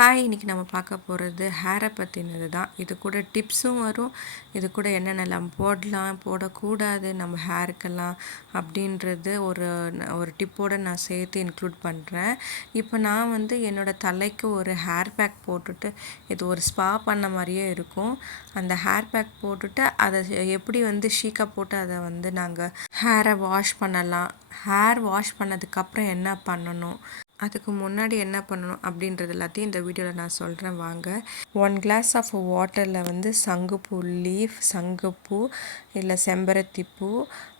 Hi, இன்றைக்கி நம்ம பார்க்க போகிறது ஹேரை பற்றினது தான். இது கூட டிப்ஸும் வரும், இது கூட என்னென்னலாம் போடலாம் போடக்கூடாது நம்ம ஹேருக்கெல்லாம் அப்படின்றது ஒரு டிப்போடு நான் சேர்த்து இன்க்ளூட் பண்ணுறேன். இப்போ நான் என்னோடய தலைக்கு ஒரு ஹேர் பேக் போட்டுட்டு இது ஒரு ஸ்பா பண்ண மாதிரியே இருக்கும். அந்த ஹேர் பேக் போட்டுட்டு அதை எப்படி ஷீக்கா போட்டு அதை நாங்கள் ஹேரை வாஷ் பண்ணலாம், ஹேர் வாஷ் பண்ணதுக்கப்புறம் என்ன பண்ணணும், அதுக்கு முன்னாடி என்ன பண்ணணும் அப்படின்றது எல்லாத்தையும் இந்த வீடியோவில் நான் சொல்கிறேன் வாங்க. 1 glass ஆஃப் வாட்டரில் சங்குப்பூ லீஃப், சங்குப்பூ இல்லை செம்பருத்திப்பூ,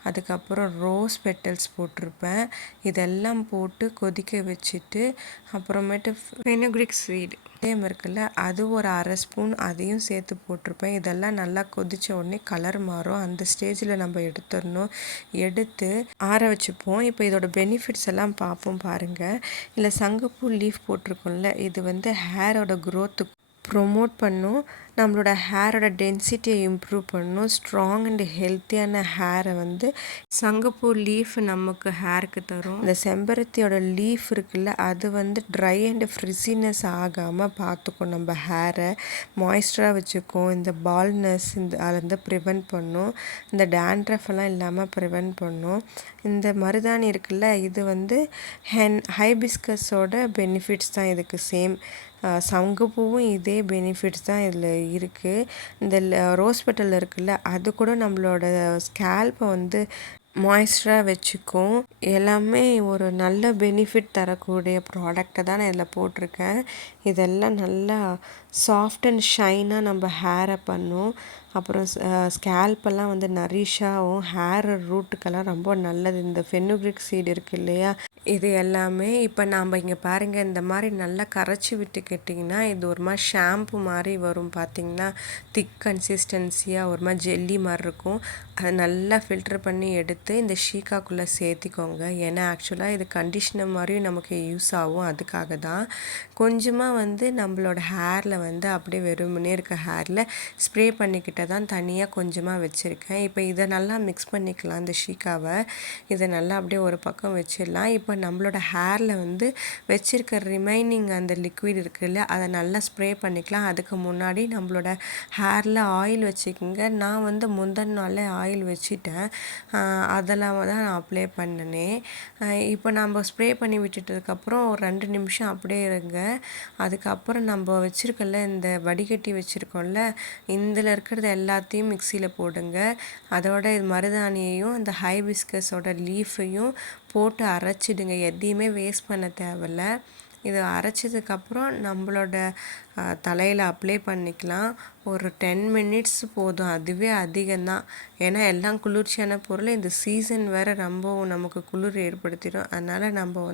அதுக்கப்புறம் ரோஸ் பெட்டல்ஸ் போட்டிருப்பேன். இதெல்லாம் போட்டு கொதிக்க வச்சுட்டு அப்புறமேட்டு ஃபெனுக்ரிக் சீட் இருக்குல்ல, அது ஒரு 1/2 ஸ்பூன் அதையும் சேர்த்து போட்டிருப்பேன். இதெல்லாம் நல்லா கொதித்த உடனே கலர் மாறும். அந்த ஸ்டேஜில் நம்ம எடுத்து ஆற வச்சுப்போம். இப்போ இதோட பெனிஃபிட்ஸ் எல்லாம் பார்ப்போம் பாருங்கள். இல்லை சங்குப்பூ லீஃப் போட்டிருக்கோம்ல, இது ஹேரோட க்ரோத்து ப்ரொமோட் பண்ணும், நம்மளோட ஹேரோட டென்சிட்டியை இம்ப்ரூவ் பண்ணும். ஸ்ட்ராங் அண்ட் ஹெல்த்தியான ஹேரை சங்குப்பூ லீஃப் நமக்கு ஹேருக்கு தரும். இந்த செம்பருத்தியோட லீஃப் இருக்குல்ல, அது ட்ரை அண்ட் ஃப்ரிஸினஸ் ஆகாமல் பார்த்துக்கும், நம்ம ஹேரை மாய்ஸ்டராக வச்சுக்கும். இந்த பால்னஸ் அதை ப்ரிவெண்ட் பண்ணும், இந்த டேண்ட்ரஃப் எல்லாம் இல்லாமல் ப்ரிவெண்ட் பண்ணும். இந்த மருதாணி இருக்குல்ல, இது ஹைபிஸ்கஸோட பெனிஃபிட்ஸ் தான் இதுக்கு சேம். சங்குப்பூவும் இதே பெனிஃபிட்ஸ் தான் இதில் இருக்குது. இந்த ரோஸ் பெட்டல் இருக்குல்ல, அது கூட நம்மளோட ஸ்கேல்ப்பை மாய்ஸ்டராக வச்சுக்கும். எல்லாமே ஒரு நல்ல பெனிஃபிட் தரக்கூடிய ப்ராடக்டை தான் நான் இதில் போட்டிருக்கேன். இதெல்லாம் நல்லா சாஃப்ட் அண்ட் ஷைனாக நம்ம ஹேரை பண்ணும். அப்புறம் ஸ்கேல்ப்பெல்லாம் நரிஷாகவும் ஹேர் ரூட்டுக்கெல்லாம் ரொம்ப நல்லது. இந்த ஃபெனுக்ரிக் சீடு இருக்குது இல்லையா, இது எல்லாமே இப்போ நாம் இங்கே பாருங்கள், இந்த மாதிரி நல்லா கரைச்சி விட்டுக்கிட்டிங்கன்னா இது ஒரு மாதிரி ஷாம்பு மாதிரி வரும். பார்த்திங்கன்னா திக் கன்சிஸ்டன்சியாக ஒரு மாதிரி ஜெல்லி மாதிரி இருக்கும். அதை நல்லா ஃபில்டர் பண்ணி எடுத்து இந்த ஷீக்காக்குள்ளே சேர்த்திக்கோங்க. ஏன்னா ஆக்சுவலாக இது கண்டிஷ்னர் மாதிரியும் நமக்கு யூஸ் ஆகும். அதுக்காக தான் கொஞ்சமாக நம்மளோட ஹேரில் அப்படியே வெறுமனே இருக்க ஹேரில் ஸ்ப்ரே பண்ணிக்கிட்ட தான் தனியாக கொஞ்சமாக வச்சுருக்கேன். இப்போ இதை நல்லா மிக்ஸ் பண்ணிக்கலாம். இந்த ஷீக்காவை இதை நல்லா அப்படியே ஒரு பக்கம் வச்சிடலாம். இப்போ நம்மளோட ஹேரில் வச்சுருக்க ரிமைனிங் அந்த லிக்விட் இருக்குல்ல, அதை நல்லா ஸ்ப்ரே பண்ணிக்கலாம். அதுக்கு முன்னாடி நம்மளோட ஹேரில் ஆயில் வச்சுக்கோங்க. நான் முந்தின நாளே ஆயில் வச்சுட்டேன், அதெல்லாம் தான் நான் அப்ளை பண்ணினேன். இப்போ நம்ம ஸ்ப்ரே பண்ணி விட்டுட்டதுக்கப்புறம் ஒரு 2 நிமிஷம் அப்படியே இருங்க. அதுக்கப்புறம் நம்ம வச்சுருக்கல இந்த வடிகட்டி வச்சுருக்கோம்ல, இதில் இருக்கிறது எல்லாத்தையும் மிக்சியில் போடுங்க. அதோட மருதாணியையும் அந்த ஹைபிஸ்கஸோட லீஃபையும் போட்டு அரைச்சிடுங்க. எதையுமே வேஸ்ட் பண்ண தேவையில்ல. இதை அரைச்சதுக்கப்புறம் நம்மளோட தலையில் அப்ளை பண்ணிக்கலாம். ஒரு 10 மினிட்ஸ் போதும், அதுவே அதிகம்தான். ஏன்னா எல்லாம் குளிர்ச்சியான பொருள், இந்த சீசன் வேறு ரொம்ப நமக்கு குளிர் ஏற்படுத்திடும். அதனால் நம்ம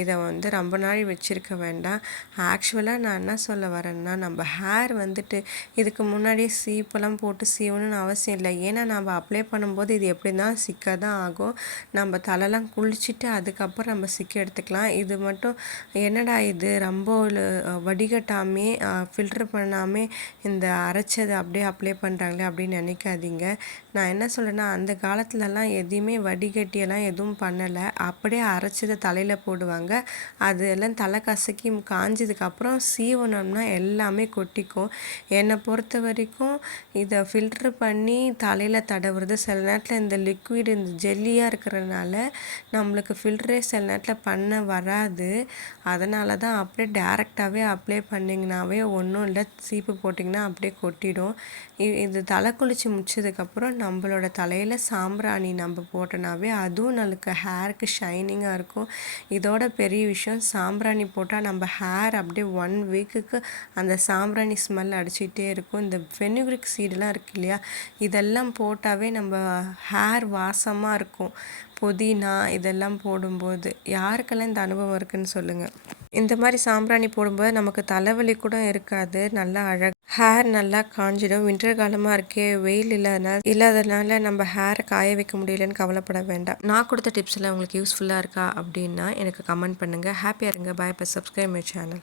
இதை ரொம்ப நாள் வச்சுருக்க வேண்டாம். ஆக்சுவலாக நான் என்ன சொல்ல வரேன்னா, நம்ம ஹேர் இதுக்கு முன்னாடியே சீப்பெல்லாம் போட்டு சீவணும்னு அவசியம் இல்லை. ஏன்னா நம்ம அப்ளை பண்ணும்போது இது எப்படி தான் சிக்க தான் ஆகும். நம்ம தலைலாம் குளிச்சுட்டு அதுக்கப்புறம் நம்ம சிக்க எடுத்துக்கலாம். இது மட்டும் என்னடா இது ரொம்ப வடிகட்டாமே ஃபில்டர் பண்ணாமே இந்த அரைச்சதை அப்படியே அப்ளை பண்ணுறாங்களே அப்படின்னு நினைக்காதீங்க. நான் என்ன சொல்கிறேன்னா, அந்த காலத்துலலாம் எதையுமே வடிகட்டியெல்லாம் எதுவும் பண்ணலை, அப்படியே அரைச்சதை தலையில் போடுவாங்க. அது எல்லாம் தலை கசக்கி காஞ்சதுக்கப்புறம் சீவனம்னா எல்லாமே கொட்டிக்கும். என்னை பொறுத்த வரைக்கும் இதை ஃபில்ட்ரு பண்ணி தலையில் தடவுறது சில நேரத்தில் இந்த லிக்விட் இந்த ஜெல்லியாக இருக்கிறதுனால நம்மளுக்கு ஃபில்டரே சில நேரத்தில் பண்ண வராது. அதனால தான் அப்படியே டேரெக்டாகவே அப்ளை பண்ணிங்கனாவே ஒன்றும் இல்லை, சீப்பு போட்டிங்கன்னா அப்படியே கொட்டிடும். இது தலை குளிச்சு முடிச்சதுக்கப்புறம் நம்மளோட தலையில் சாம்பிராணி நம்ம போட்டோனாவே அதுவும் நம்மளுக்கு ஹேருக்கு ஷைனிங்காக இருக்கும். இதோட பெரிய விஷயம், சாம்பிராணி போட்டால் நம்ம ஹேர் அப்படியே 1 வீக்குக்கு அந்த சாம்பிராணி ஸ்மெல் அடிச்சுக்கிட்டே இருக்கும். இந்த ஃபெனுக்ரிக் சீடெலாம் இருக்கு இல்லையா, இதெல்லாம் போட்டாவே நம்ம ஹேர் வாசமாக இருக்கும். புதினா இதெல்லாம் போடும்போது யாருக்கெல்லாம் இந்த அனுபவம் இருக்குதுன்னு சொல்லுங்கள். இந்த மாதிரி சாம்பிராணி போடும்போது நமக்கு தலைவலி கூட இருக்காது, நல்லா ஹேர் நல்லா காஞ்சிடும். வின்டர் காலமாக இருக்கே, வெயில் இல்லாததுனால நம்ம ஹேரை காய வைக்க முடியலன்னு கவலைப்பட வேண்டாம். நான் கொடுத்த டிப்ஸ் எல்லாம் உங்களுக்கு யூஸ்ஃபுல்லாக இருக்கா அப்படின்னா எனக்கு கமெண்ட் பண்ணுங்கள். ஹாப்பியாக இருங்க. பாய். இப்போ சப்ஸ்கிரைப் மை சேனல்.